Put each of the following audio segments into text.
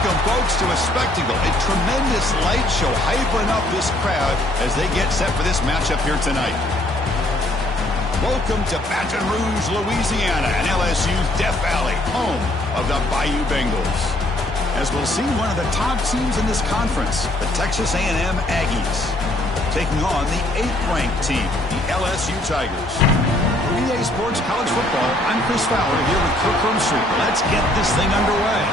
Welcome, folks, to a spectacle, a tremendous light show hyping up this crowd as they get set for this matchup here tonight. Welcome to Baton Rouge, Louisiana, and LSU's Death Valley, home of the Bayou Bengals. As we'll see one of the top teams in this conference, the Texas A&M Aggies, taking on the 8th-ranked team, the LSU Tigers. For EA Sports College Football, I'm Chris Fowler here with Kirk Hermstreet. Let's get this thing underway.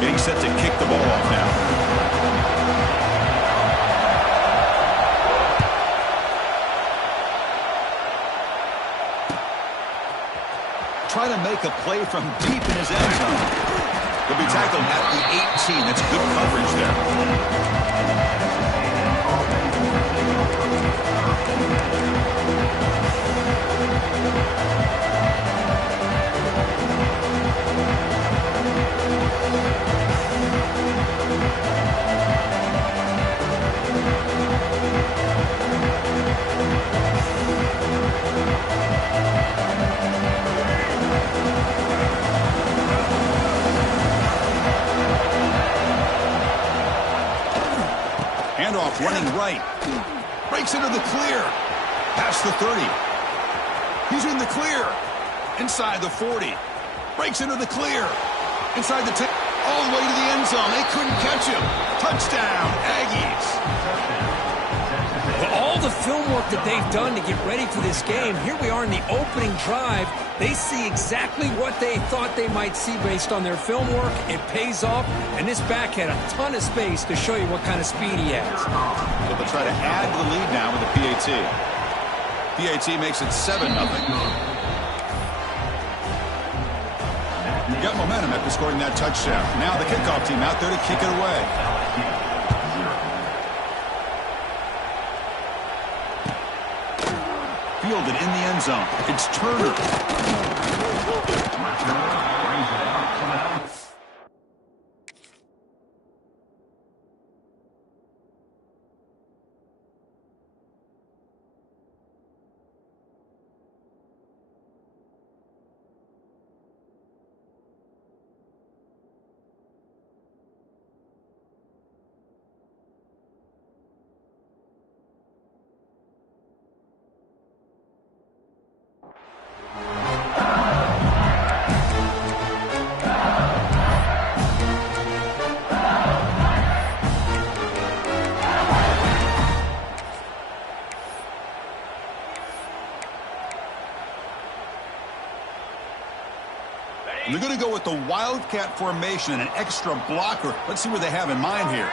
Getting set to kick the ball off now. Try to make a play from deep in his end zone. He'll be tackled at the 18. That's good coverage there. Handoff running right. Breaks into the clear. Past the 30. He's in the clear. Inside the 40. Breaks into the clear. Inside the 10. All the way to the end zone. They couldn't catch him. Touchdown, Aggies. Well, all the film work that they've done to get ready for this game, here we are in the opening drive. They see exactly what they thought they might see based on their film work. It pays off, and this back had a ton of space to show you what kind of speed he has. So they'll try to add to the lead now with the PAT. PAT makes it 7-0. Got momentum after scoring that touchdown. Now the kickoff team out there to kick it away. Fielded in the end zone. It's Turner. They're going to go with the Wildcat formation and an extra blocker. Let's see what they have in mind here.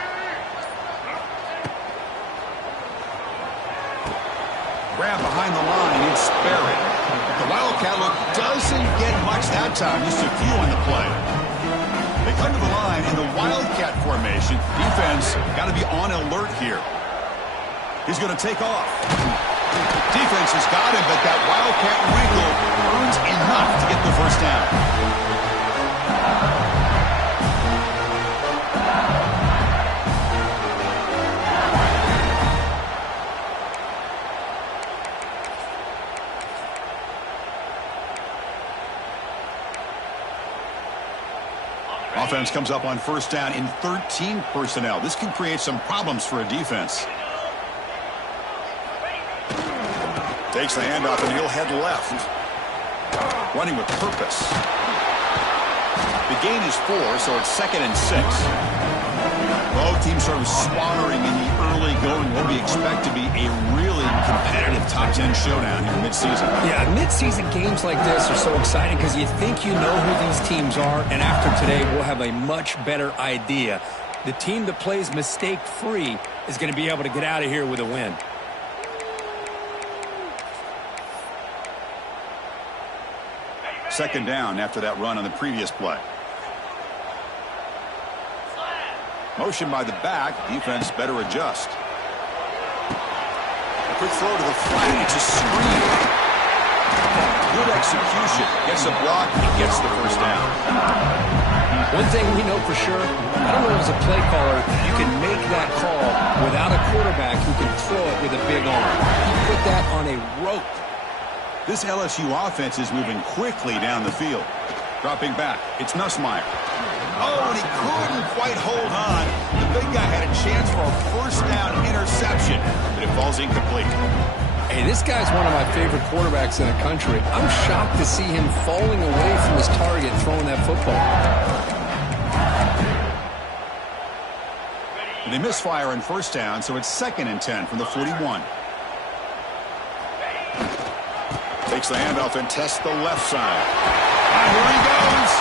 Grab behind the line. It's Sperry. The Wildcat look doesn't get much that time. Just a few on the play. They come to the line in the Wildcat formation. Defense got to be on alert here. He's going to take off. Defense has got him, but that Wildcat wrinkle earns enough to get the first down. Offense comes up on first down in 13 personnel. This can create some problems for a defense. Takes the handoff and he'll head left. Running with purpose. The gain is 4, so it's 2nd and 6. Both teams sort of swattering in the early going. What we expect to be a really competitive top 10 showdown here mid-season. Yeah, mid-season games like this are so exciting because you think you know who these teams are, and after today we'll have a much better idea. The team that plays mistake-free is going to be able to get out of here with a win. Second down after that run on the previous play. Motion by the back. Defense better adjust. A quick throw to the flat. It's a screen. Good execution. Gets a block. He gets the first down. One thing we know for sure, I don't know as a play caller, you can make that call without a quarterback who can throw it with a big arm. He put that on a rope. This LSU offense is moving quickly down the field. Dropping back. It's Nussmeier. Oh, and he couldn't quite hold on. The big guy had a chance for a first down interception, but it falls incomplete. Hey, this guy's one of my favorite quarterbacks in the country. I'm shocked to see him falling away from his target throwing that football. And they misfire on first down, so it's 2nd and 10 from the 41. Takes the handoff and tests the left side. And here he goes.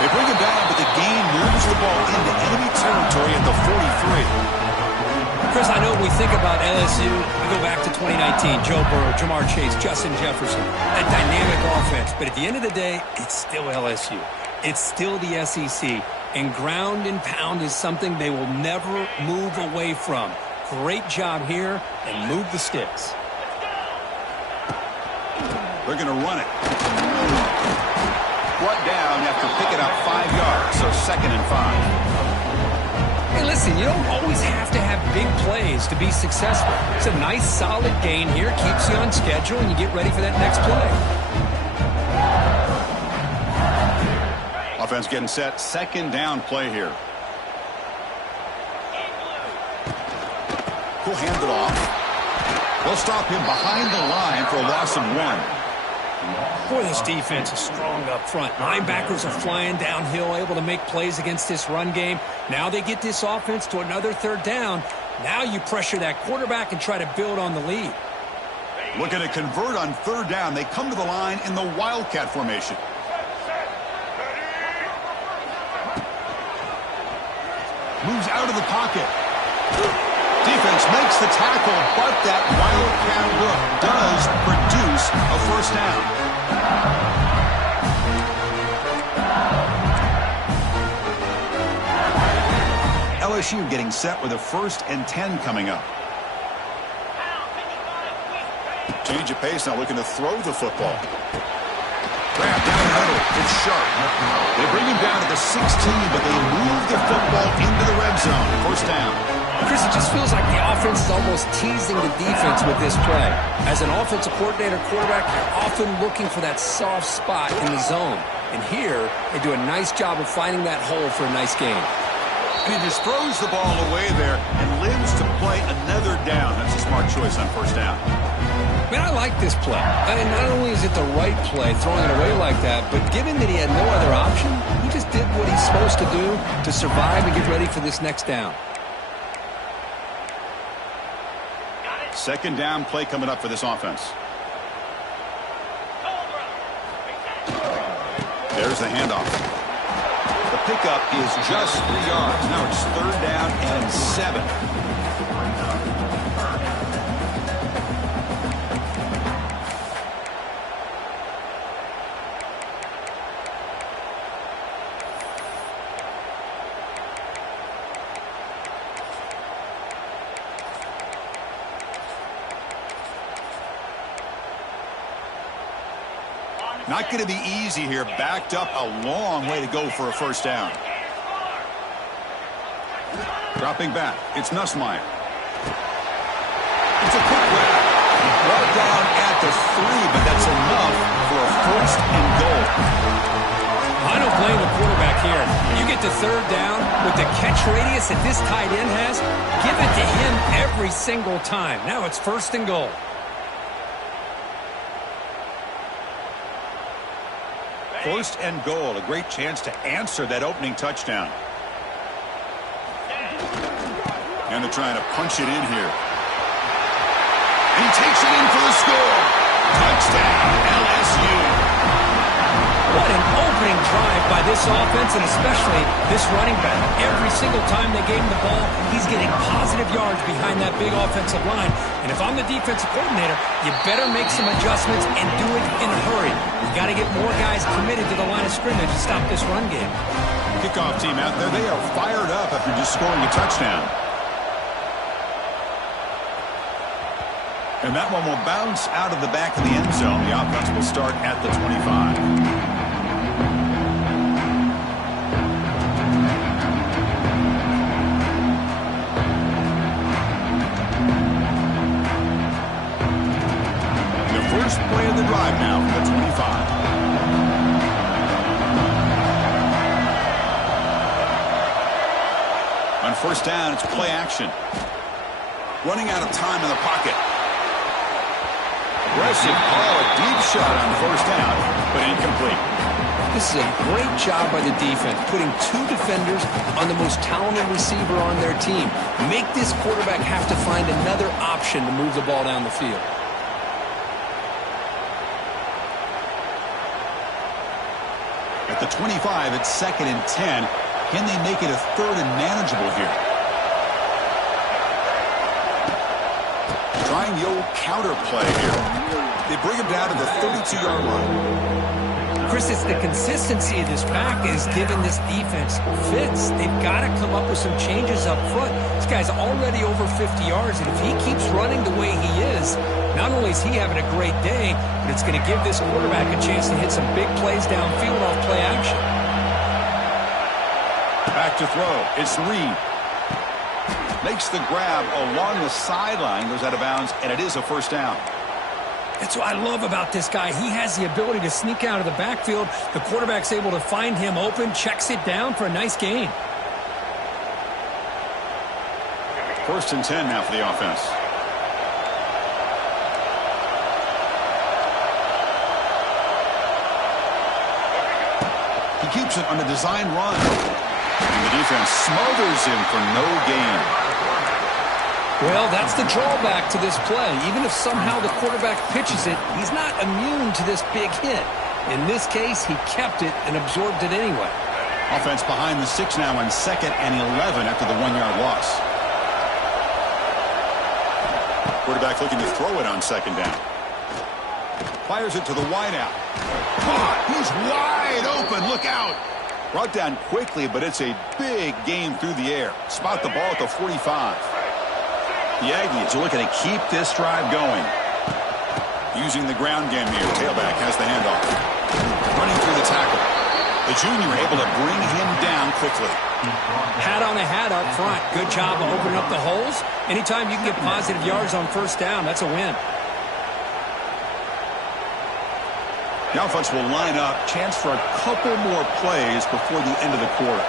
They bring him down, but the gain moves the ball into enemy territory at the 43. Chris, I know when we think about LSU, we go back to 2019, Joe Burrow, Jamar Chase, Justin Jefferson, a dynamic offense. But at the end of the day, it's still LSU. It's still the SEC. And ground and pound is something they will never move away from. Great job here, and move the sticks. They're going to run it. Brought down after picking up 5 yards, so 2nd and 5. Hey, listen, you don't always have to have big plays to be successful. It's a nice, solid gain here. Keeps you on schedule, and you get ready for that next play. Offense getting set. 2nd down play here. He'll hand it off. They'll stop him behind the line for a loss of 1. Boy, this defense is strong up front. Linebackers are flying downhill, able to make plays against this run game. Now they get this offense to another 3rd down. Now you pressure that quarterback and try to build on the lead. Looking to convert on 3rd down. They come to the line in the Wildcat formation. Moves out of the pocket. Defense makes the tackle, but that Wildcat look does produce a first down. LSU getting set with a 1st and 10 coming up. Change of pace, now looking to throw the football. Grab down the middle. It's sharp. They bring him down to the 16, but they move the football into the red zone. First down. Chris, it just feels like the offense is almost teasing the defense with this play. As an offensive coordinator quarterback, you're often looking for that soft spot in the zone. And here, they do a nice job of finding that hole for a nice gain. And he just throws the ball away there and lives to play another down. That's a smart choice on first down. Man, I like this play. I mean, not only is it the right play, throwing it away like that, but given that he had no other option, he just did what he's supposed to do to survive and get ready for this next down. 2nd down play coming up for this offense. There's the handoff. The pickup is just 3 yards. Now it's 3rd down and 7. Not going to be easy here. Backed up a long way to go for a first down. Dropping back. It's Nussmeier. It's a quick grab. Brought down at the 3, but that's enough for a 1st and goal. I don't blame the quarterback here. You get to 3rd down with the catch radius that this tight end has, give it to him every single time. Now it's 1st and goal. First and goal, a great chance to answer that opening touchdown. And they're trying to punch it in here. And he takes it in for the score. Touchdown, LSU. What an opening drive by this offense, and especially this running back. Every single time they gave him the ball, he's getting positive yards behind that big offensive line. And if I'm the defensive coordinator, you better make some adjustments and do it in a hurry. You got to get more guys committed to the line of scrimmage to stop this run game. Kickoff team out there, they are fired up after just scoring a touchdown. And that one will bounce out of the back of the end zone. The offense will start at the 25. The first play of the drive now from the 25. On first down, it's play action. Running out of time in the pocket. Aggressive call, a deep shot on first down, but incomplete. This is a great job by the defense, putting two defenders on the most talented receiver on their team. Make this quarterback have to find another option to move the ball down the field. At the 25, it's 2nd and 10. Can they make it a 3rd and manageable here? Trying the old counter play here. They bring him down to the 32-yard line. Chris, it's the consistency of this back that is giving this defense fits. They've got to come up with some changes up front. This guy's already over 50 yards, and if he keeps running the way he is, not only is he having a great day, but it's going to give this quarterback a chance to hit some big plays downfield off play action. Back to throw. It's Reed. Makes the grab along the sideline, goes out of bounds, and it is a first down. That's what I love about this guy. He has the ability to sneak out of the backfield. The quarterback's able to find him open, checks it down for a nice gain. 1st and 10 now for the offense. He keeps it on the design run. And the defense smothers him for no gain. Well, that's the drawback to this play. Even if somehow the quarterback pitches it, he's not immune to this big hit. In this case, he kept it and absorbed it anyway. Offense behind the 6 now on 2nd and 11 after the 1-yard loss. Quarterback looking to throw it on 2nd down. Fires it to the wideout. He's wide open. Look out. Brought down quickly, but it's a big gain through the air. Spot the ball at the 45. The Aggies are looking to keep this drive going. Using the ground game here. Tailback has the handoff. Running through the tackle. The junior able to bring him down quickly. Hat on a hat up front. Good job of opening up the holes. Anytime you can get positive yards on first down, that's a win. The offense will line up. Chance for a couple more plays before the end of the quarter.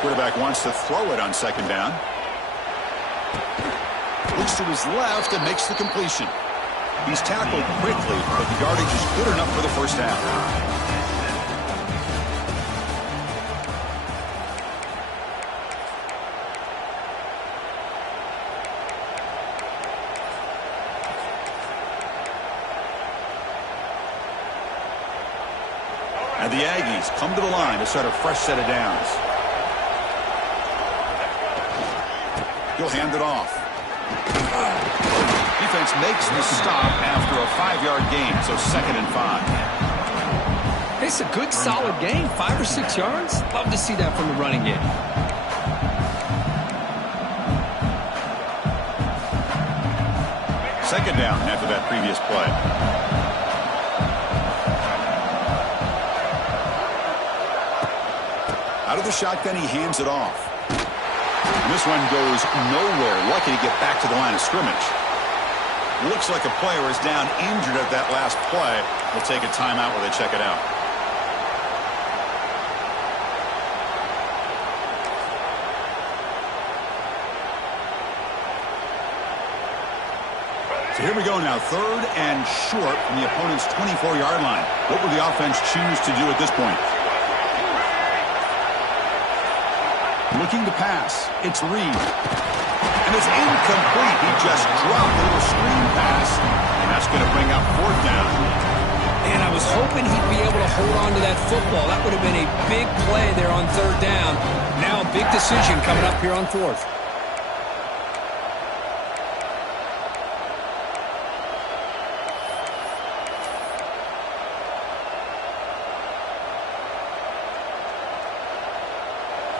Quarterback wants to throw it on 2nd down. Looks to his left and makes the completion. He's tackled quickly, but the yardage is good enough for the first down. And the Aggies come to the line to start a fresh set of downs. He'll hand it off. Defense makes the stop after a 5-yard gain, so 2nd and 5. It's a good, solid gain, 5 or 6 yards. Love to see that from the running game. Second down after that previous play. Out of the shotgun, he hands it off. And this one goes nowhere. Lucky to get back to the line of scrimmage. Looks like a player is down injured at that last play. They'll take a timeout while they check it out. So here we go now. 3rd and short from the opponent's 24-yard line. What will the offense choose to do at this point? Looking to pass. It's Reed. And it's incomplete. He just dropped a little screen pass. And that's that's going to bring up fourth down. And I was hoping he'd be able to hold on to that football. That would have been a big play there on third down. Now a big decision coming up here on fourth.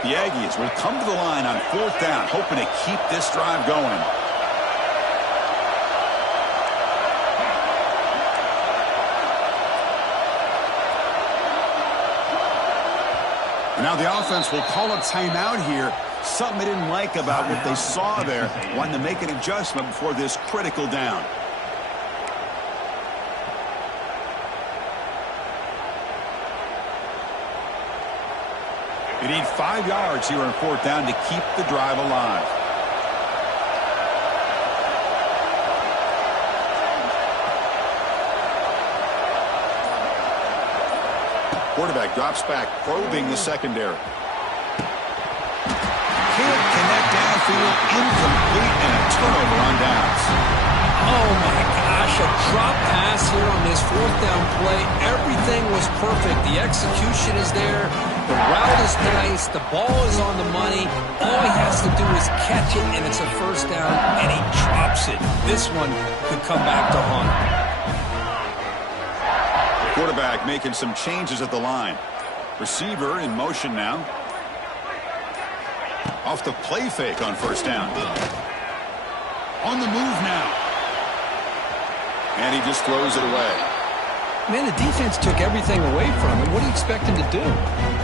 The Aggies will come to the line on fourth down, hoping to keep this drive going. And now the offense will call a timeout here. Something they didn't like about what they saw there. Wanting to make an adjustment before this critical down. You need 5 yards here on fourth down to keep the drive alive. Quarterback drops back, probing the secondary. Can't connect downfield, incomplete, and a turnover on downs. Oh, my gosh, a drop pass here on this fourth down play. Everything was perfect. The execution is there. The route is nice. The ball is on the money. All he has to do is catch it, and it's a first down, and he drops it. This one could come back to haunt him. Quarterback making some changes at the line. Receiver in motion now. Off the play fake on first down. On the move now. And he just throws it away. Man, the defense took everything away from him. What do you expect him to do?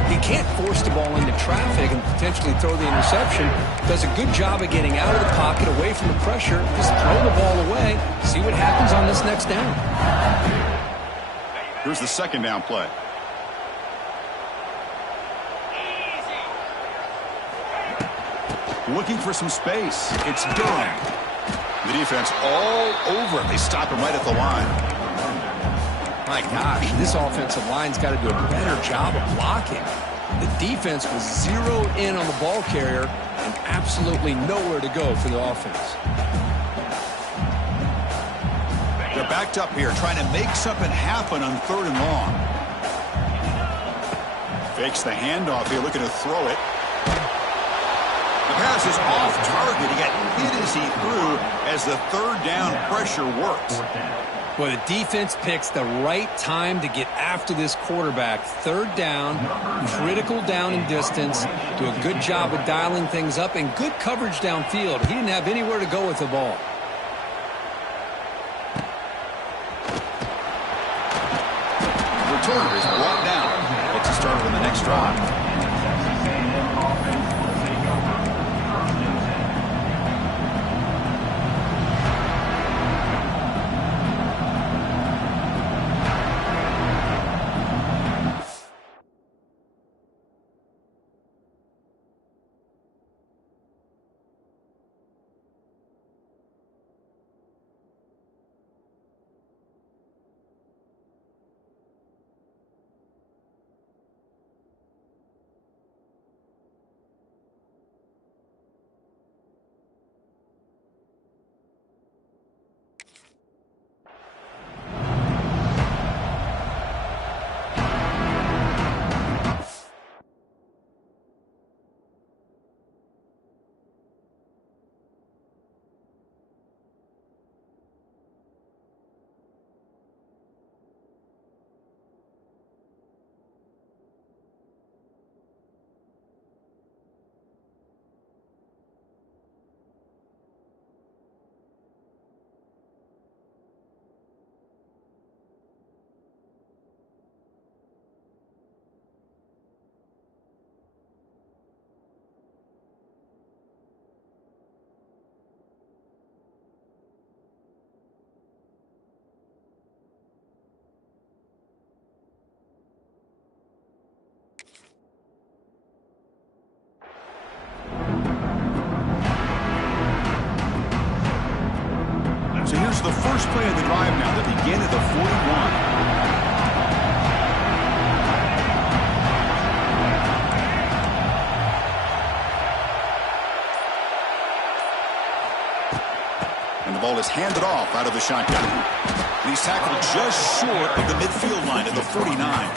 He can't force the ball into traffic and potentially throw the interception. Does a good job of getting out of the pocket, away from the pressure. Just throw the ball away. See what happens on this next down. Here's the second down play. Looking for some space. It's Durham. The defense all over it. They stop him right at the line. My gosh, this offensive line's got to do a better job of blocking. The defense was zeroed in on the ball carrier and absolutely nowhere to go for the offense. They're backed up here trying to make something happen on third and long. Fakes the handoff here, looking to throw it. The pass is off target. He got hit as he threw as the third down pressure works. Well, the defense picks the right time to get after this quarterback. Third down, critical down and distance. Do a good job of dialing things up and good coverage downfield. He didn't have anywhere to go with the ball. Returner is brought down. Looks to start with the next drive. So here's the first play of the drive now that begin at the 41. And the ball is handed off out of the shotgun. And he's tackled just short of the midfield line at the 49.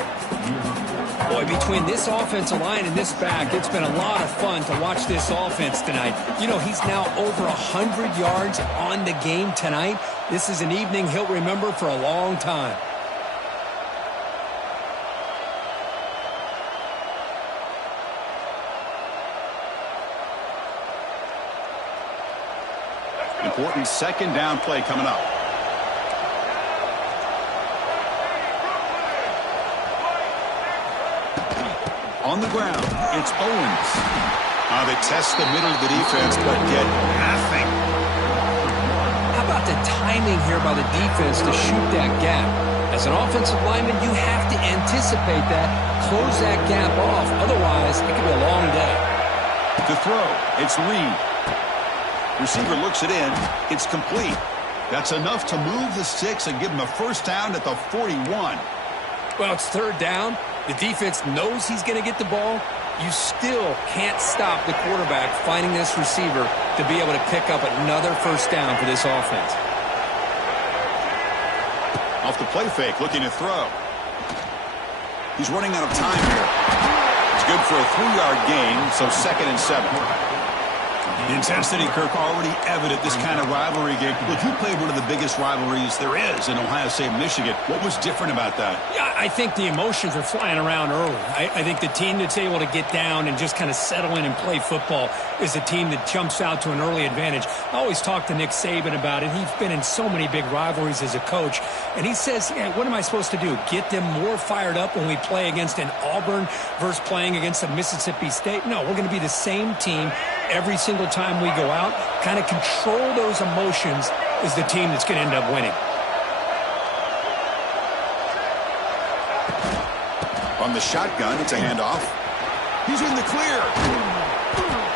Boy, between this offensive line and this back, it's been a lot of fun to watch this offense tonight. You know, he's now over 100 yards on the game tonight. This is an evening he'll remember for a long time. Important second down play coming up. On the ground, it's Owens. They test the middle of the defense, but get nothing. How about the timing here by the defense to shoot that gap? As an offensive lineman, you have to anticipate that, close that gap off. Otherwise, it could be a long day. To throw, it's Reed. Receiver looks it in. It's complete. That's enough to move the sticks and give him a first down at the 41. Well, it's third down. The defense knows he's going to get the ball. You still can't stop the quarterback finding this receiver to be able to pick up another first down for this offense. Off the play fake, looking to throw. He's running out of time here. It's good for a 3-yard gain, so 2nd and 7. The intensity, Kirk, already evident this kind of rivalry game. Look, you played one of the biggest rivalries there is in Ohio State and Michigan. What was different about that? Yeah, I think the emotions are flying around early. I think the team that's able to get down and just kind of settle in and play football is the team that jumps out to an early advantage. I always talk to Nick Saban about it. He's been in so many big rivalries as a coach. And he says, yeah, what am I supposed to do? Get them more fired up when we play against an Auburn versus playing against a Mississippi State? No, we're going to be the same team every single time we go out. Kind of control those emotions is the team that's going to end up winning. On the shotgun, it's a handoff. He's in the clear.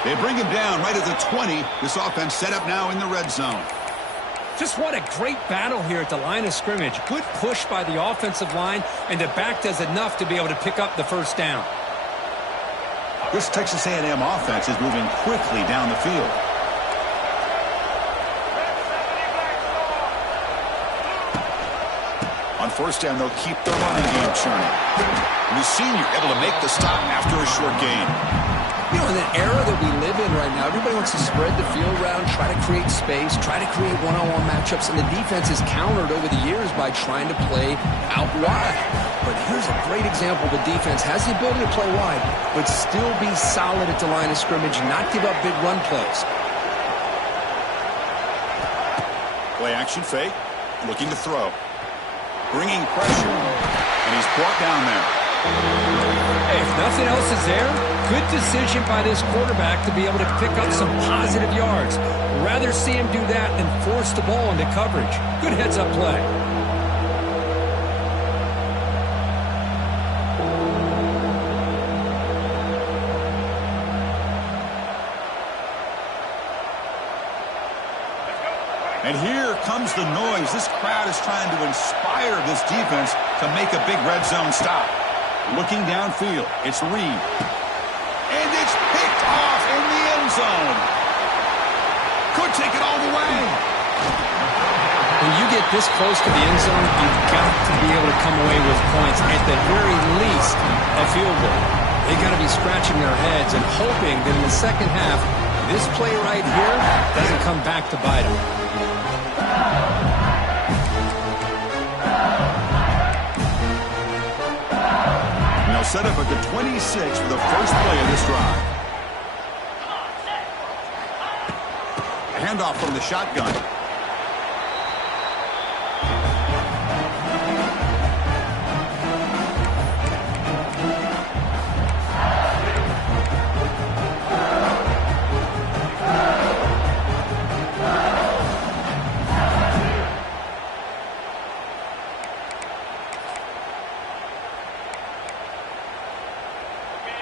They bring him down right at the 20. This offense set up now in the red zone. Just what a great battle here at the line of scrimmage. Good push by the offensive line, and the back does enough to be able to pick up the first down. This Texas A&M offense is moving quickly down the field. On first down, they'll keep the running game churning. And the senior able to make the stop after a short gain. You know, in the era that we live in right now, everybody wants to spread the field around, try to create space, try to create one-on-one matchups, and the defense is countered over the years by trying to play out wide. But here's a great example. The defense has the ability to play wide, but still be solid at the line of scrimmage, not give up big run plays. Play action fake, looking to throw. Bringing pressure, and he's brought down there. Hey, if nothing else is there, good decision by this quarterback to be able to pick up some positive yards. Rather see him do that than force the ball into coverage. Good heads-up play. And here comes the noise. This crowd is trying to inspire this defense to make a big red zone stop. Looking downfield, it's Reed. And it's picked off in the end zone. Could take it all the way. When you get this close to the end zone, you've got to be able to come away with points. At the very least, a field goal. They've got to be scratching their heads and hoping that in the second half, this play right here doesn't come back to bite them. They'll set up at the 26 for the first play of this drive. A handoff from the shotgun.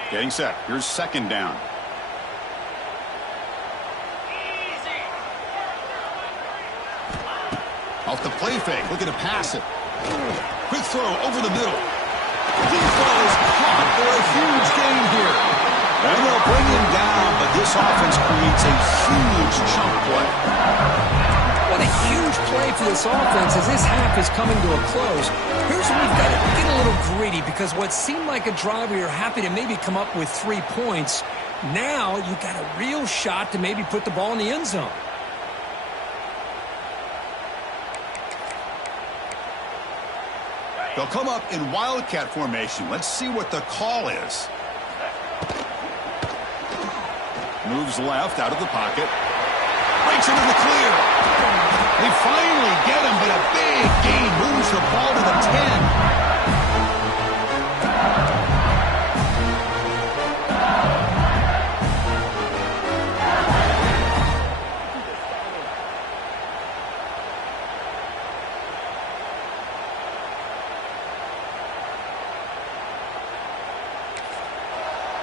Getting set. Here's second down. Off the play fake. Looking to pass it. Quick throw over the middle. Deep ball is caught for a huge gain here. And they'll bring him down, but this offense creates a huge chunk play. Well, What a huge play for this offense as this half is coming to a close. Here's where we've got to get a little gritty because what seemed like a drive where you're happy to maybe come up with 3 points, now you've got a real shot to maybe put the ball in the end zone. They'll come up in wildcat formation. Let's see what the call is. Moves left out of the pocket. Breaks into the clear. They finally get him, but a big gain moves the ball to the 10.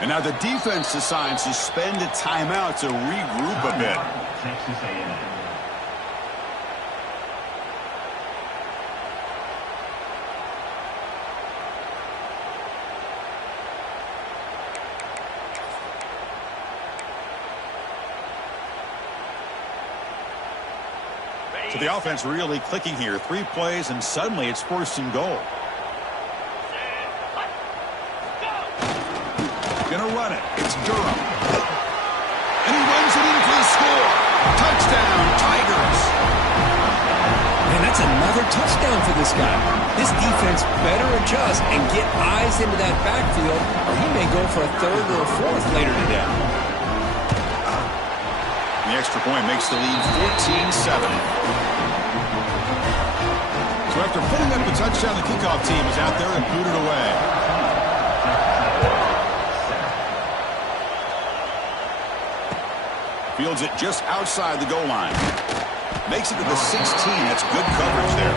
And now the defense decides to spend a timeout to regroup a bit. So the offense really clicking here. 3 plays, and suddenly it's 1st and goal. Gonna run it. It's Durham. And he runs it in for the score. Touchdown, Tigers. And that's another touchdown for this guy. This defense better adjust and get eyes into that backfield, or he may go for a 3rd or a 4th later today. The extra point makes the lead 14-7. So after putting up a touchdown, the kickoff team is out there and booted away. Fields it just outside the goal line. Makes it to the 16. That's good coverage there.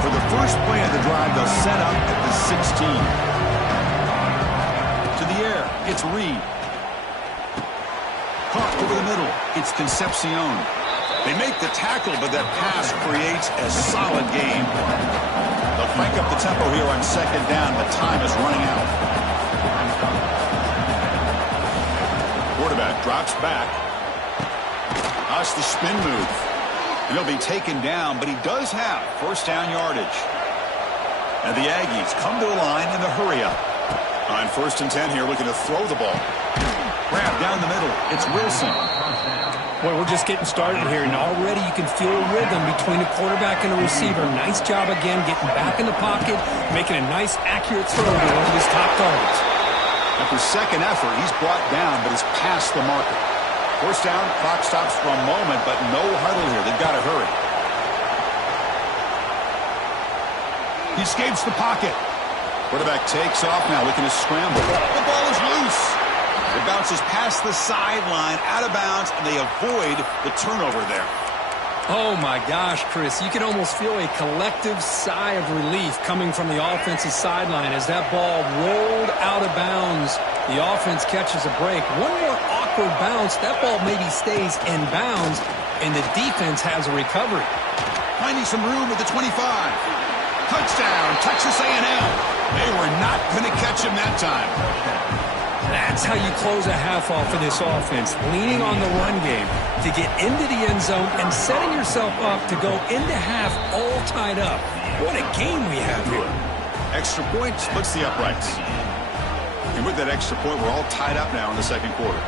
For the first play of the drive, they'll set up at the 16. To the air, it's Reed. Caught over the middle. It's Concepcion. They make the tackle, but that pass creates a solid gain. They'll crank up the tempo here on 2nd down, but time is running out. Quarterback drops back. That's the spin move. And he'll be taken down, but he does have 1st down yardage. And the Aggies come to the line in the hurry-up. On 1st and 10 here, looking to throw the ball. Grab down the middle. It's Wilson. Boy, we're just getting started here, and already you can feel a rhythm between the quarterback and the receiver. Nice job again getting back in the pocket, making a nice, accurate throw to one of his top targets. After 2nd effort, he's brought down, but he's past the marker. 1st down, clock stops for a moment, but no huddle here. They've got to hurry. He escapes the pocket. Quarterback takes off now, looking to scramble. The ball is loose. It bounces past the sideline, out of bounds, and they avoid the turnover there. Oh, my gosh, Chris. You can almost feel a collective sigh of relief coming from the offensive sideline as that ball rolled out of bounds. The offense catches a break. One more awkward bounce. That ball maybe stays in bounds, and the defense has a recovery. Finding some room at the 25. Touchdown, Texas A&M. They were not going to catch him that time. That's how you close a half off for this offense, leaning on the run game to get into the end zone and setting yourself up to go into half all tied up. What a game we have here. Extra point splits the uprights. And with that extra point, we're all tied up now in the 2nd quarter.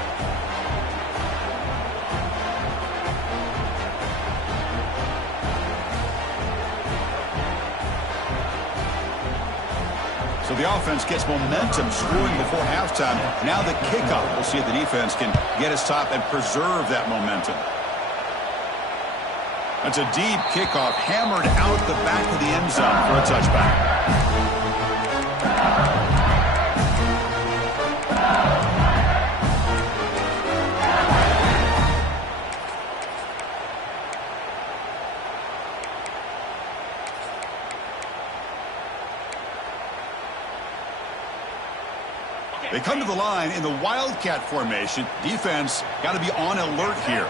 So the offense gets momentum scoring before halftime. Now the kickoff. We'll see if the defense can get us top and preserve that momentum. That's a deep kickoff, hammered out the back of the end zone for a touchback. They come to the line in the wildcat formation. Defense got to be on alert here.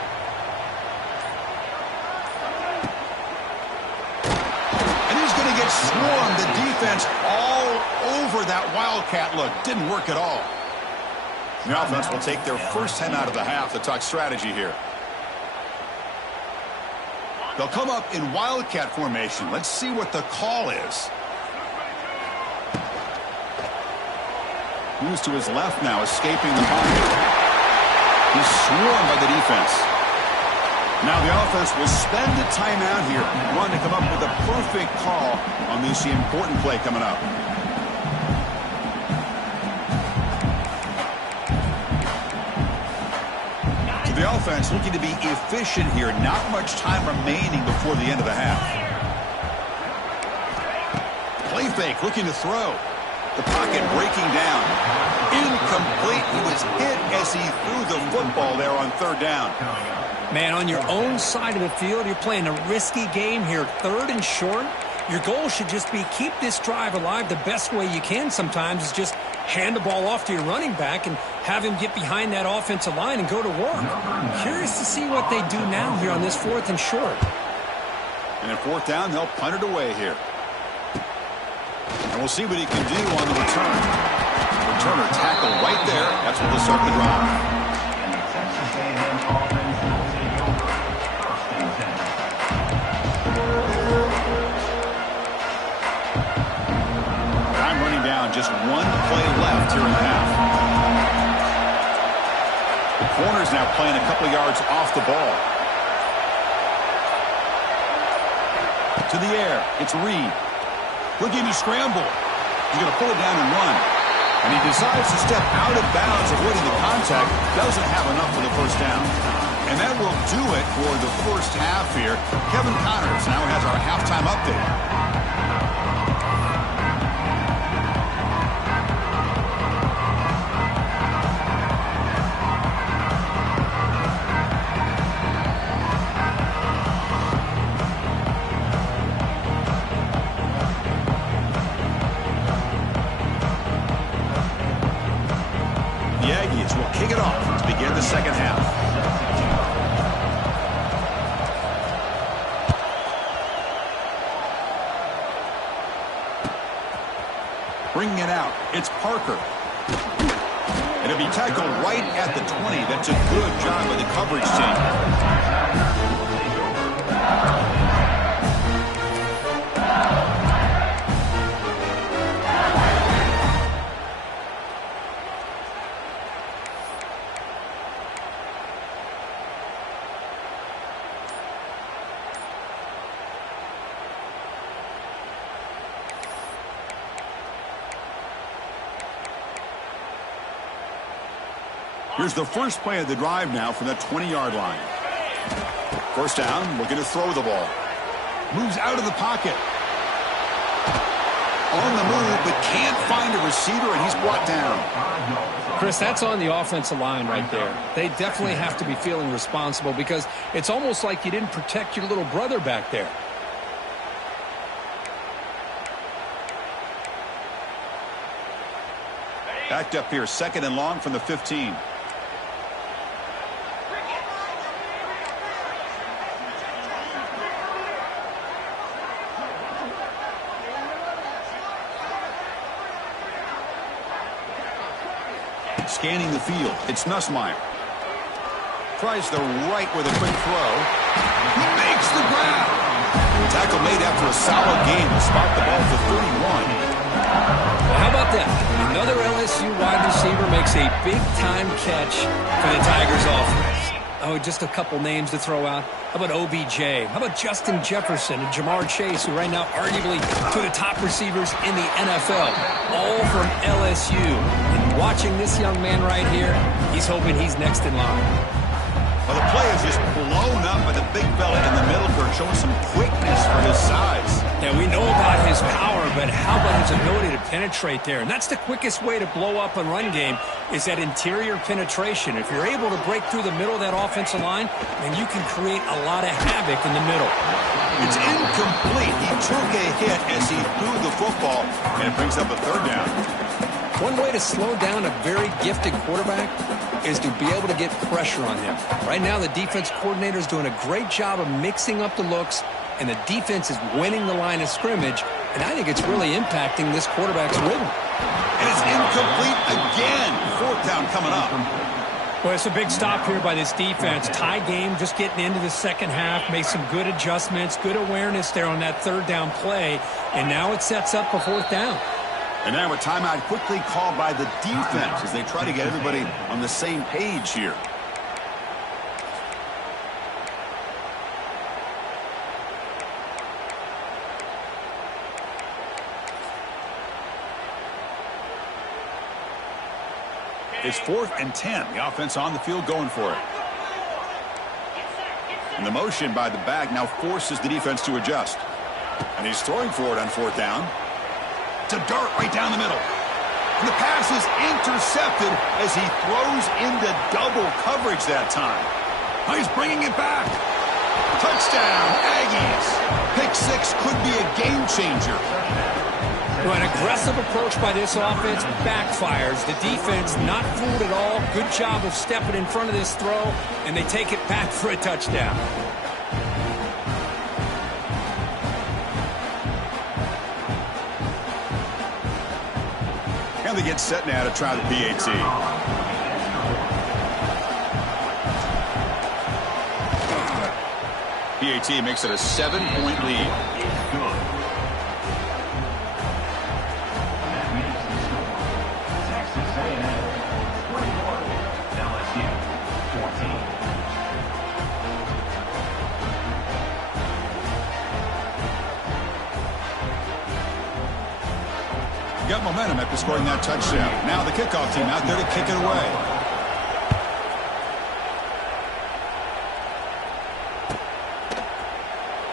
swarmed the defense all over that Wildcat look. Didn't work at all. The offense will take their first 10 out of the half to talk strategy here. They'll come up in Wildcat formation. Let's see what the call is. Moves to his left now, escaping the pocket. He's swarmed by the defense. Now the offense will spend a timeout here, wanting to come up with a perfect call on this important play coming up. So the offense looking to be efficient here. Not much time remaining before the end of the half. Play fake, looking to throw. The pocket breaking down. Incomplete. He was hit as he threw the football there on third down. Man, on your own side of the field, you're playing a risky game here. 3rd and short. Your goal should just be keep this drive alive the best way you can sometimes is just hand the ball off to your running back and have him get behind that offensive line and go to work. Curious to see what they do now here on this 4th and short. And at 4th down, they'll punt it away here. And we'll see what he can do on the return. Returner tackle right there. That's what will start the drive. Time running down. Just 1 play left here in the half. The corner's now playing a couple yards off the ball. To the air. It's Reed. Looking to scramble. He's going to pull it down and run. And he decides to step out of bounds, avoiding the contact. Doesn't have enough for the first down. And that will do it for the first half here. Kevin Connors now has our halftime update. Kick it off to begin the second half. Bringing it out, it's Parker. And it'll be tackled right at the 20. That's a good job by the coverage team. Here's the first play of the drive now from the 20-yard line. First down, looking to throw the ball. Moves out of the pocket. On the move, but can't find a receiver, and he's brought down. Chris, that's on the offensive line right there. They definitely have to be feeling responsible because it's almost like you didn't protect your little brother back there. Backed up here, 2nd and long from the 15. Scanning the field, it's Nussmeier. Tries the right with a quick throw. He makes the grab. Tackle made after a solid game to spot the ball for 31. Well, how about that? Another LSU wide receiver makes a big-time catch for the Tigers offense. Oh, just a couple names to throw out. How about OBJ? How about Justin Jefferson and Jamar Chase, who right now arguably two of the top receivers in the NFL, all from LSU. And watching this young man right here, he's hoping he's next in line. Well, the play is just blown up by the big fella in the middle, showing some quickness for his size. Yeah, we know about his power, but how about his ability to penetrate there? And that's the quickest way to blow up a run game is that interior penetration. If you're able to break through the middle of that offensive line, then you can create a lot of havoc in the middle. It's incomplete. He took a hit as he threw the football, and it brings up a 3rd down. One way to slow down a very gifted quarterback is to be able to get pressure on him. Right now, the defense coordinator is doing a great job of mixing up the looks, and the defense is winning the line of scrimmage And I think it's really impacting this quarterback's rhythm. And it's incomplete again. Fourth down coming up. Well, it's a big stop here by this defense. Tie game, just getting into the second half, made some good adjustments, good awareness there on that third down play, and now it sets up a fourth down. And now a timeout quickly called by the defense as they try to get everybody on the same page here. It's 4th and 10. The offense on the field going for it. And the motion by the back now forces the defense to adjust. And he's throwing for it on 4th down. It's a dart right down the middle. And the pass is intercepted as he throws into double coverage that time. Now he's bringing it back. Touchdown, Aggies. Pick 6 could be a game changer. Well, an aggressive approach by this offense backfires. The defense not fooled at all. Good job of stepping in front of this throw, and they take it back for a touchdown. And they get set now to try the PAT. PAT makes it a 7-point lead. Got momentum after scoring that touchdown. Now the kickoff team out there to kick it away.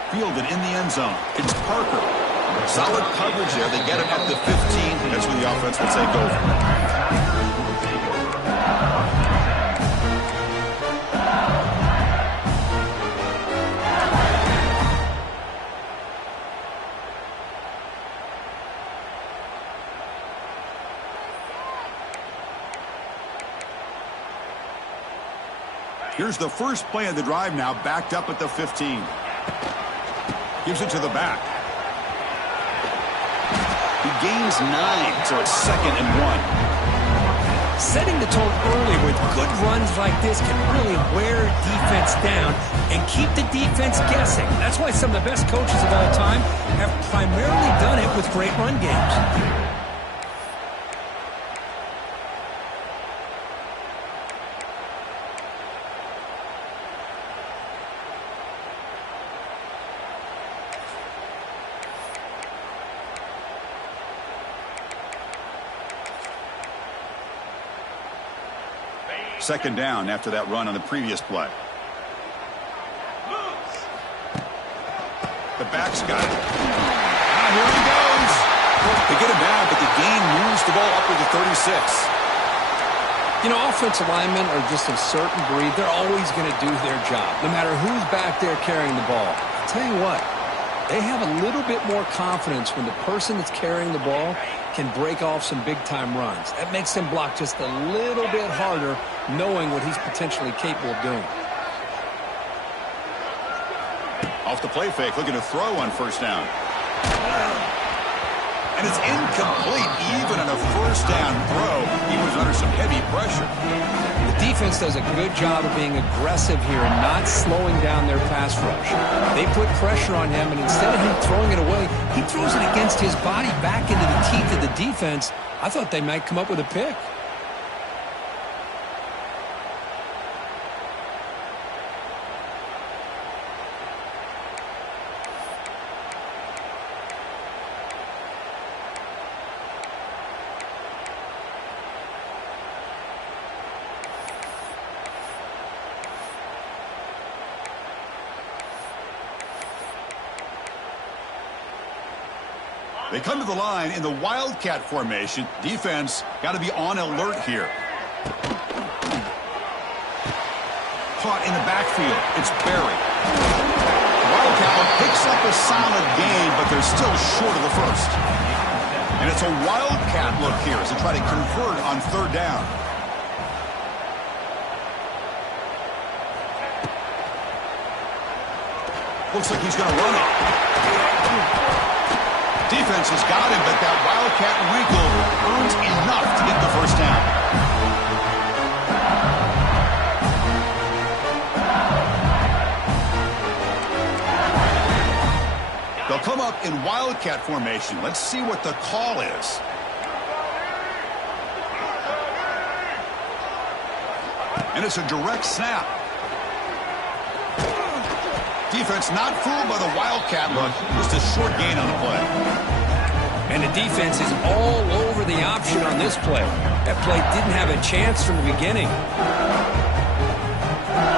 Fielded in the end zone. It's Parker. Solid coverage there. They get him at the 15. That's where the offense will take over. Here's the first play of the drive now, backed up at the 15. Gives it to the back. He gains 9, so it's 2nd and 1. Setting the tone early with good runs like this can really wear defense down and keep the defense guessing. That's why some of the best coaches of all time have primarily done it with great run games. Second down after that run on the previous play. The back's got it. Here he goes. They get him down, but the gain moves the ball up to the 36. You know, offensive linemen are just a certain breed. They're always going to do their job, no matter who's back there carrying the ball. I'll tell you what, they have a little bit more confidence when the person that's carrying the ball can break off some big-time runs. That makes them block just a little bit harder, knowing what he's potentially capable of doing. Off the play fake, looking to throw on first down. And it's incomplete. Even on a first down throw, he was under some heavy pressure. The defense does a good job of being aggressive here and not slowing down their pass rush. They put pressure on him, and instead of him throwing it away, he throws it against his body back into the teeth of the defense. I thought they might come up with a pick. They come to the line in the Wildcat formation. Defense got to be on alert here. Caught in the backfield. It's Berry. Wildcat picks up a solid gain, but they're still short of the first. And it's a Wildcat look here as they try to convert on third down. Looks like he's going to run it. Defense has got him, but that Wildcat wrinkle earns enough to get the first down. They'll come up in Wildcat formation. Let's see what the call is. And it's a direct snap. Defense not fooled by the Wildcat look. Just a short gain on the play. And the defense is all over the option on this play. That play didn't have a chance from the beginning.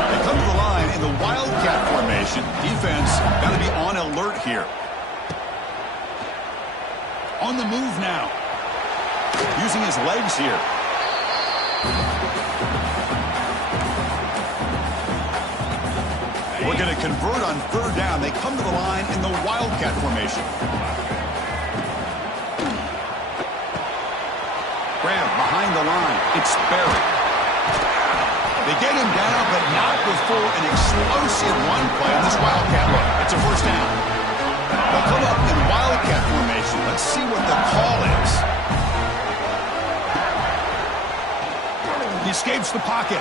They come to the line in the Wildcat formation. Defense got to be on alert here. On the move now. Using his legs here. We're going to convert on third down. They come to the line in the Wildcat formation. Grab behind the line. It's Barry. They get him down, but not before an explosive run play on this Wildcat look. It's a first down. They'll come up in Wildcat formation. Let's see what the call is. He escapes the pocket.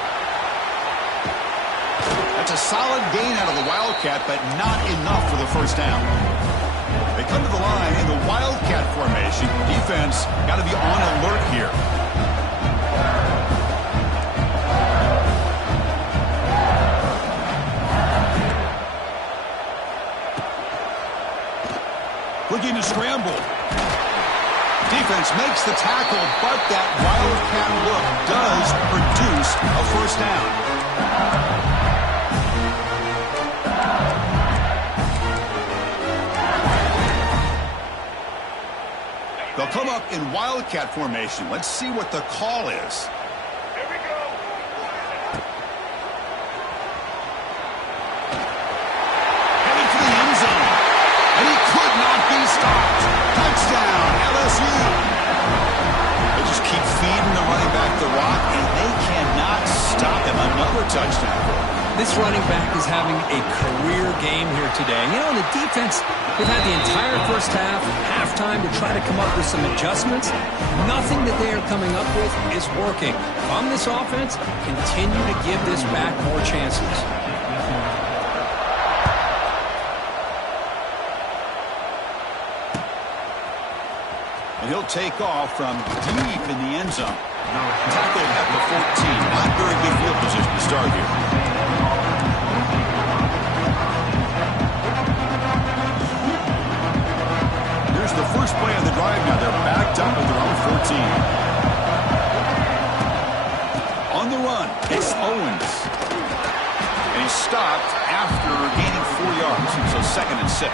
That's a solid gain out of the Wildcat, but not enough for the first down. They come to the line in the Wildcat formation. Defense got to be on alert here. Looking to scramble. Defense makes the tackle, but that Wildcat look does produce a first down. They'll come up in Wildcat formation. Let's see what the call is. Here we go. Headed for the end zone. And he could not be stopped. Touchdown, LSU. They just keep feeding the running back the rock, and they cannot stop him. Another touchdown. This running back is having a career game here today. You know, the defense, they've had the entire first half, halftime, to try to come up with some adjustments. Nothing that they are coming up with is working. On this offense, continue to give this back more chances. And he'll take off from deep in the end zone. Tackled at the 14. Not very good field position to start here. Here's the first play of the drive now. They're backed up at their own 14. On the run, it's Owens. And he's stopped after gaining 4 yards. So 2nd and 6.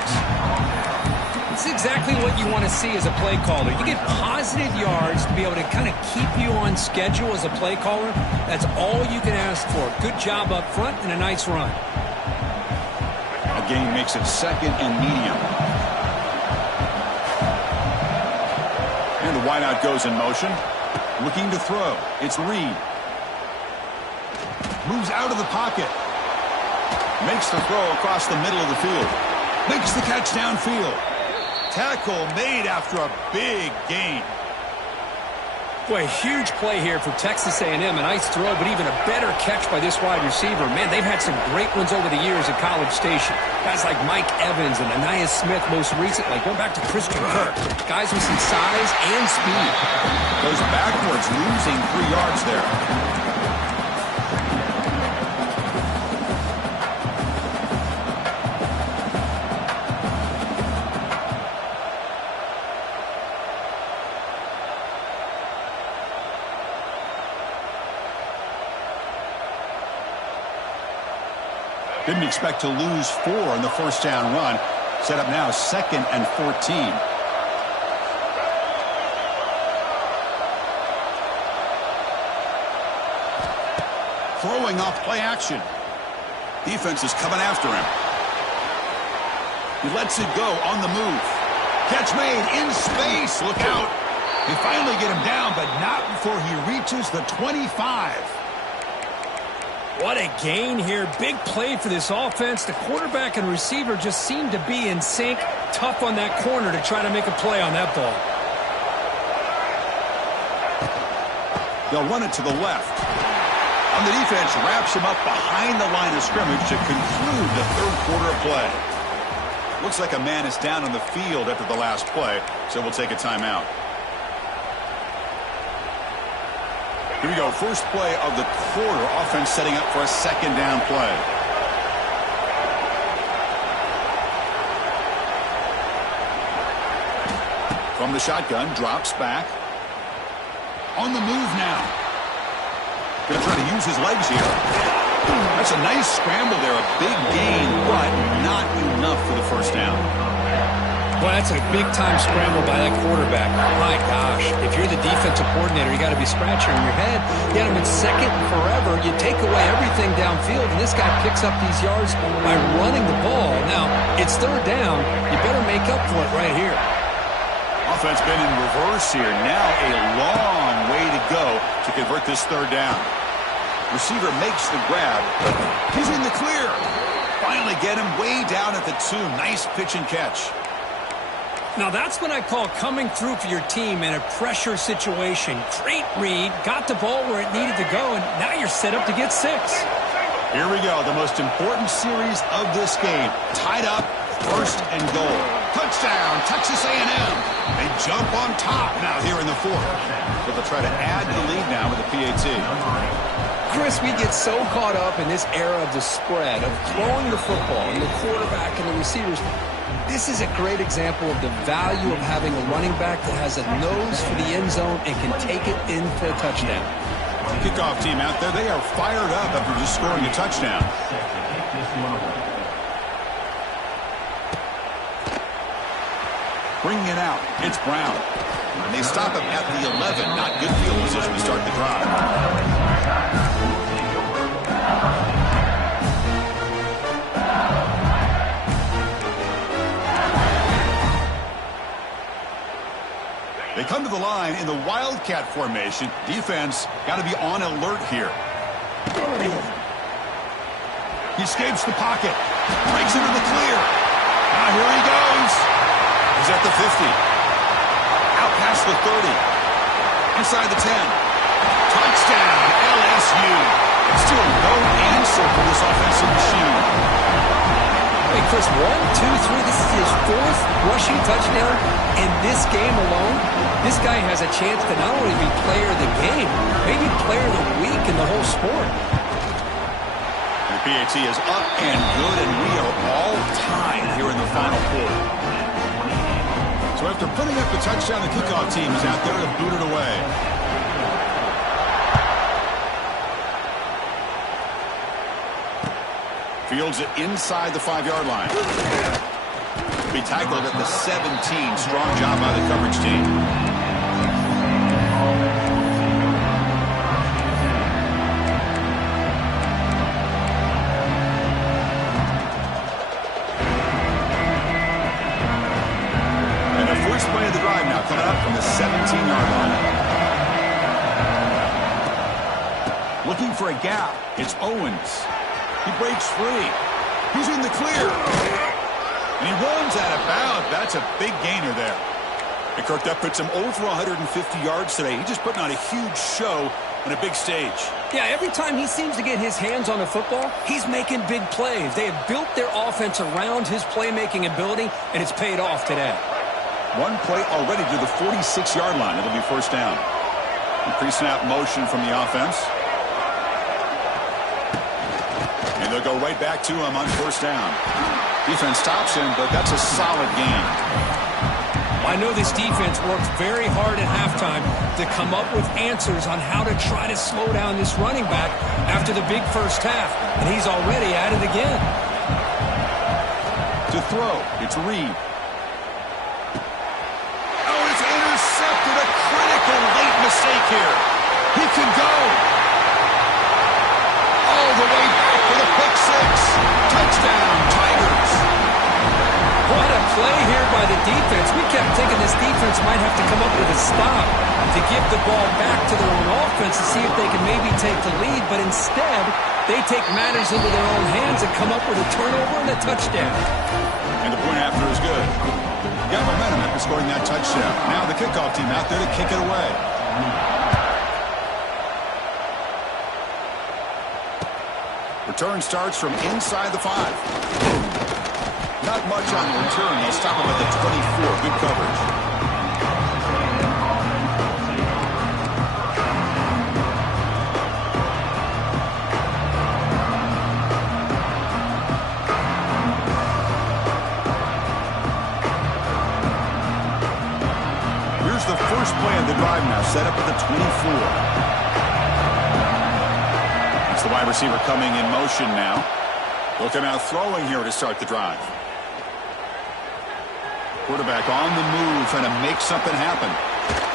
It's exactly what you want to see as a play caller. You get positive yards to be able to kind of keep you on schedule as a play caller. That's all you can ask for. Good job up front and a nice run. A gain makes it 2nd and medium. And the wideout goes in motion. Looking to throw. It's Reed. Moves out of the pocket. Makes the throw across the middle of the field. Makes the catch downfield. Tackle made after a big gain. Boy, huge play here for Texas A&M. A nice throw, but even a better catch by this wide receiver. Man, they've had some great ones over the years at College Station. Guys like Mike Evans and Anais Smith most recently. Going back to Christian Kirk. Guys with some size and speed. Goes backwards, losing 3 yards there. Didn't expect to lose 4 on the first down run. Set up now 2nd and 14. Throwing off play action. Defense is coming after him. He lets it go on the move. Catch made in space. Look out. They finally get him down, but not before he reaches the 25. What a gain here. Big play for this offense. The quarterback and receiver just seem to be in sync. Tough on that corner to try to make a play on that ball. They'll run it to the left. And the defense wraps him up behind the line of scrimmage to conclude the third quarter of play. Looks like a man is down on the field after the last play, so we'll take a timeout. Here we go. First play of the quarter. Offense setting up for a second down play. From the shotgun, drops back. On the move now. Going to try to use his legs here. That's a nice scramble there. A big gain, but not enough for the first down. Well, that's a big-time scramble by that quarterback. My gosh, if you're the defensive coordinator, you got to be scratching your head. Get him in second and forever. You take away everything downfield, and this guy picks up these yards by running the ball. Now, it's third down. You better make up for it right here. Offense been in reverse here. Now a long way to go to convert this third down. Receiver makes the grab. He's in the clear. Finally get him way down at the 2. Nice pitch and catch. Now that's what I call coming through for your team in a pressure situation. Great read, got the ball where it needed to go, and now you're set up to get 6. Here we go, the most important series of this game. Tied up, first and goal. Touchdown, Texas A&M. They jump on top now here in the fourth. But they'll try to add the lead now with the PAT. Chris, we get so caught up in this era of the spread, of throwing the football, and the quarterback and the receivers. This is a great example of the value of having a running back that has a nose for the end zone and can take it in for a touchdown. Kickoff team out there, they are fired up after just scoring a touchdown. Bringing it out, it's Brown. And they stop him at the 11. Not good field position to start the drive. They come to the line in the Wildcat formation. Defense got to be on alert here. He escapes the pocket. Breaks into the clear. Now here he goes. He's at the 50. Out past the 30. Inside the 10. Touchdown, LSU. Still no answer for this offensive machine. Hey, Chris, 1, 2, 3. This is his 4th rushing touchdown in this game alone. This guy has a chance to not only be player of the game, maybe player of the week in the whole sport. The PAT is up and good, and we are all tied here in the final quarter. So after putting up the touchdown, the kickoff team is out there to boot it away. Fields it inside the 5-yard line. To be tackled at the 17. Strong job by the coverage team. Play of the drive now, coming up from the 17-yard line. Looking for a gap. It's Owens. He breaks free. He's in the clear. And he runs out of bounds. That's a big gainer there. And Kirk, that puts him over 150 yards today. He's just putting on a huge show on a big stage. Yeah, every time he seems to get his hands on the football, he's making big plays. They have built their offense around his playmaking ability, and it's paid off today. One play already to the 46-yard line. It'll be first down. Pre-snap motion from the offense. And they'll go right back to him on first down. Defense stops him, but that's a solid gain. I know this defense worked very hard at halftime to come up with answers on how to try to slow down this running back after the big first half, and he's already at it again. To throw, it's Reed. Intercepted, a critical late mistake here. He can go all the way back for the pick 6. Touchdown, Tigers. What a play here by the defense, we kept thinking this defense might have to come up with a stop to give the ball back to their own offense to see if they can maybe take the lead, but instead, they take matters into their own hands and come up with a turnover and a touchdown. And the point after is good. Got momentum after scoring that touchdown. Now the kickoff team out there to kick it away. Return starts from inside the 5. Not much on the return. They'll stop him at the 24. Good coverage. Here's the first play of the drive now, set up at the 24. The wide receiver coming in motion now. Looking out throwing here to start the drive. Quarterback on the move trying to make something happen.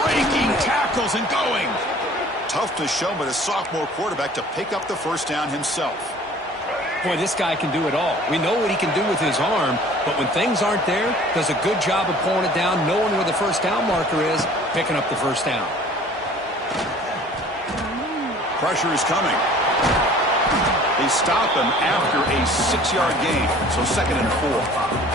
Breaking tackles and going. Tough to show, but a sophomore quarterback to pick up the first down himself. Boy, this guy can do it all. We know what he can do with his arm, but when things aren't there, does a good job of pulling it down, knowing where the first down marker is, picking up the first down. Pressure is coming. They stop him after a 6-yard gain, so 2nd and 4.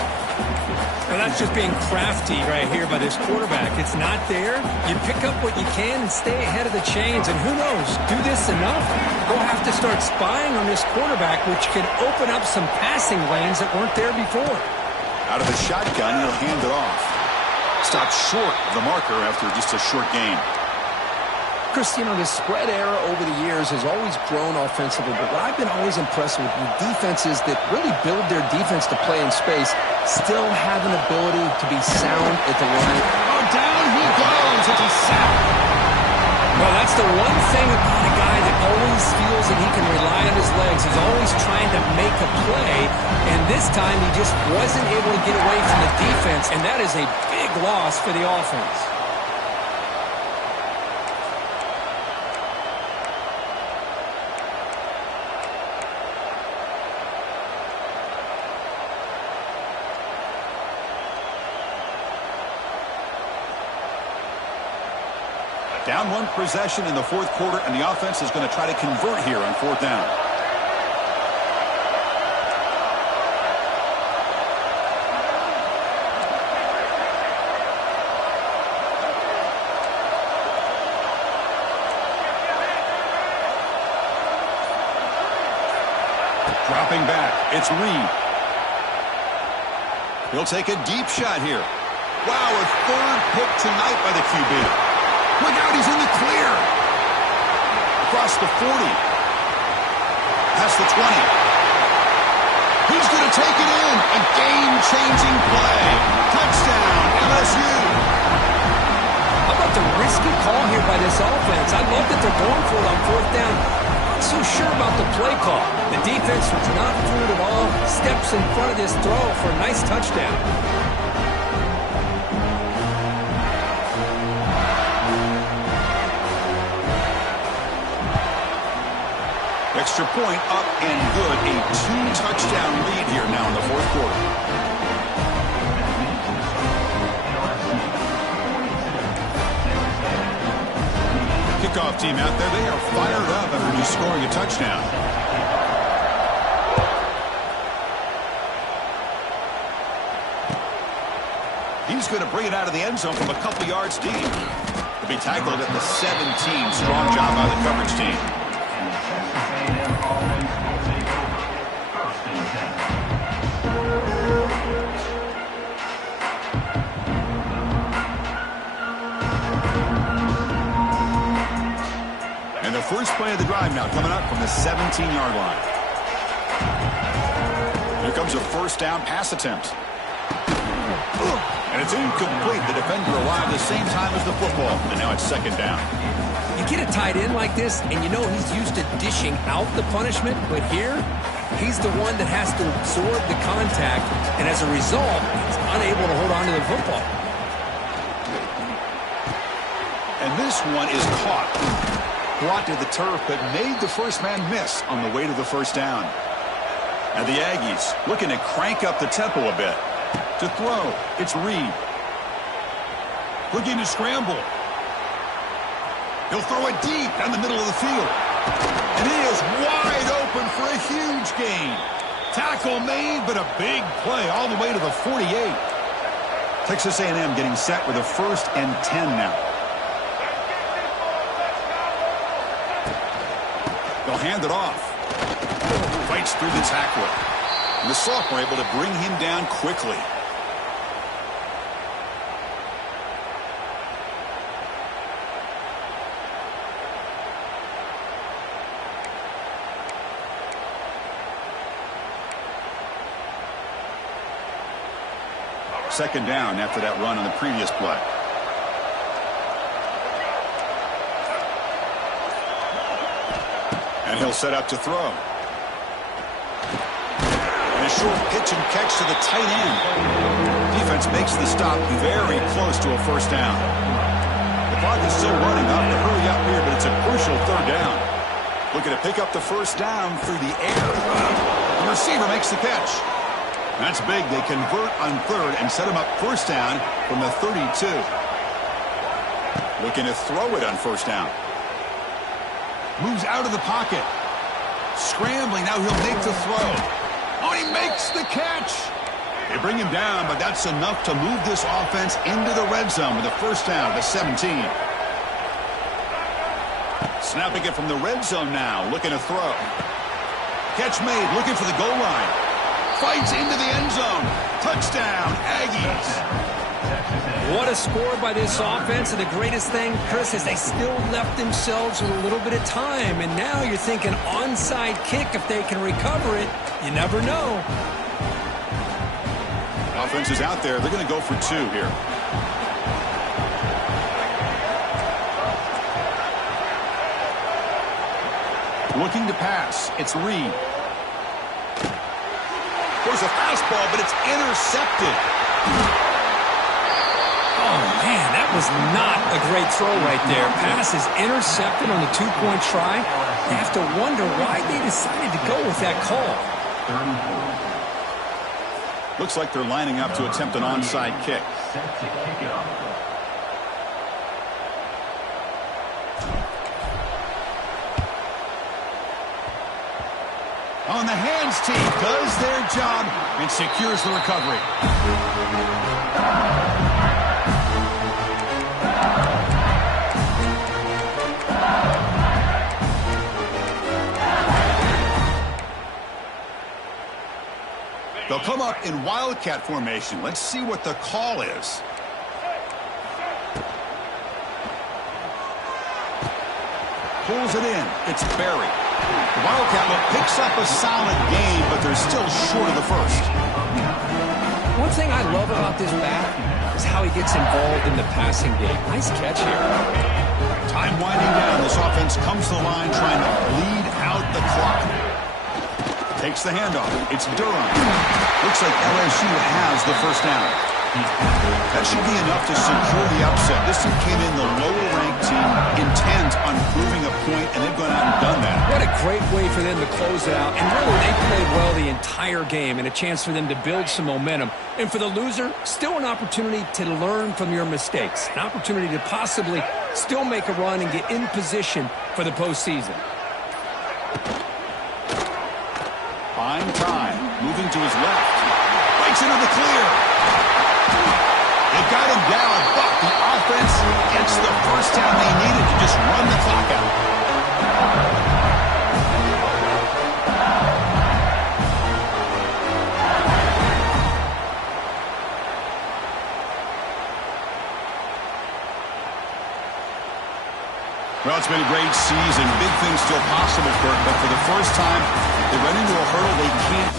Well, that's just being crafty right here by this quarterback. It's not there. You pick up what you can and stay ahead of the chains, and who knows, do this enough, we'll have to start spying on this quarterback, which can open up some passing lanes that weren't there before. Out of the shotgun, he'll hand it off. Stopped short of the marker after just a short gain. Chris, you know, the spread era over the years has always grown offensively, but what I've been always impressed with defenses that really build their defense to play in space still have an ability to be sound at the line. Oh, down he goes. It's a sack. Well, that's the one thing about a guy that always feels that he can rely on his legs. He's always trying to make a play, and this time he just wasn't able to get away from the defense, and that is a big loss for the offense. Down 1 possession in the 4th quarter, and the offense is going to try to convert here on 4th down. Dropping back, it's Reed. He'll take a deep shot here. Wow, a 3rd pick tonight by the QB. Look out, he's in the clear. Across the 40. Past the 20. He's going to take it in. A game-changing play. Touchdown, LSU. How about the risky call here by this offense? I love that they're going for it on 4th down. Not so sure about the play call. The defense was not fooled at all. Steps in front of this throw for a nice touchdown. Extra point up and good. A 2-touchdown lead here now in the 4th quarter. Kickoff team out there. They are fired up after just scoring a touchdown. He's going to bring it out of the end zone from a couple yards deep. He'll be tackled at the 17. Strong job by the coverage team. And the first play of the drive now coming up from the 17-yard line. Here comes a 1st down pass attempt. And it's incomplete. The defender arrived the same time as the football. And now it's 2nd down. You get a tight end like this, and you know he's used to dishing out the punishment, but here, he's the one that has to absorb the contact, and as a result, he's unable to hold on to the football. And this one is caught. Brought to the turf, but made the first man miss on the way to the first down. And the Aggies looking to crank up the tempo a bit. To throw, it's Reed. Looking to scramble. He'll throw it deep down the middle of the field. And he is wide open for a huge gain. Tackle made, but a big play all the way to the 48. Texas A&M getting set with a 1st and 10 now. They'll hand it off. Fights through the tackle. And the sophomore able to bring him down quickly. Second down after that run on the previous play. And he'll set up to throw. And a short pitch and catch to the tight end. Defense makes the stop very close to a 1st down. The clock is still running. I'll have to hurry up here, but it's a crucial 3rd down. Looking to pick up the 1st down through the air. The receiver makes the catch. That's big. They convert on 3rd and set him up 1st down from the 32. Looking to throw it on 1st down. Moves out of the pocket. Scrambling. Now he'll make the throw. Oh, he makes the catch. They bring him down, but that's enough to move this offense into the red zone with a 1st down to 17. Snapping it from the red zone now. Looking to throw. Catch made. Looking for the goal line. Fights into the end zone. Touchdown, Aggies. What a score by this offense. And the greatest thing, Chris, is they still left themselves with a little bit of time. And now you're thinking onside kick if they can recover it. You never know. Offense is out there. They're going to go for 2 here. Looking to pass. It's Reed. There's a fastball, but it's intercepted. Oh, man, that was not a great throw right there. Pass is intercepted on the 2-point try. You have to wonder why they decided to go with that call. Looks like they're lining up to attempt an onside kick. On the hands team does their job and secures the recovery. They'll come up in wildcat formation. Let's see what the call is. Pulls it in. It's Berry. The Wildcat look picks up a solid gain, but they're still short of the 1st. One thing I love about this back is how he gets involved in the passing game. Nice catch here. Time winding down. This offense comes to the line trying to bleed out the clock. Takes the handoff. It's Durham. Looks like LSU has the 1st down. That should be enough to secure the upset. This team came in the lower-ranked team, intent on proving a point, and they've gone out and done that. What a great way for them to close it out. And really, they played well the entire game, and a chance for them to build some momentum. And for the loser, still an opportunity to learn from your mistakes. An opportunity to possibly still make a run and get in position for the postseason. Fine time. Moving to his left. Breaks into the clear. They got him down, but the offense gets the 1st down they needed to just run the clock out. Well, it's been a great season. Big things still possible, Kirk, but for the first time, they run into a hurdle they can't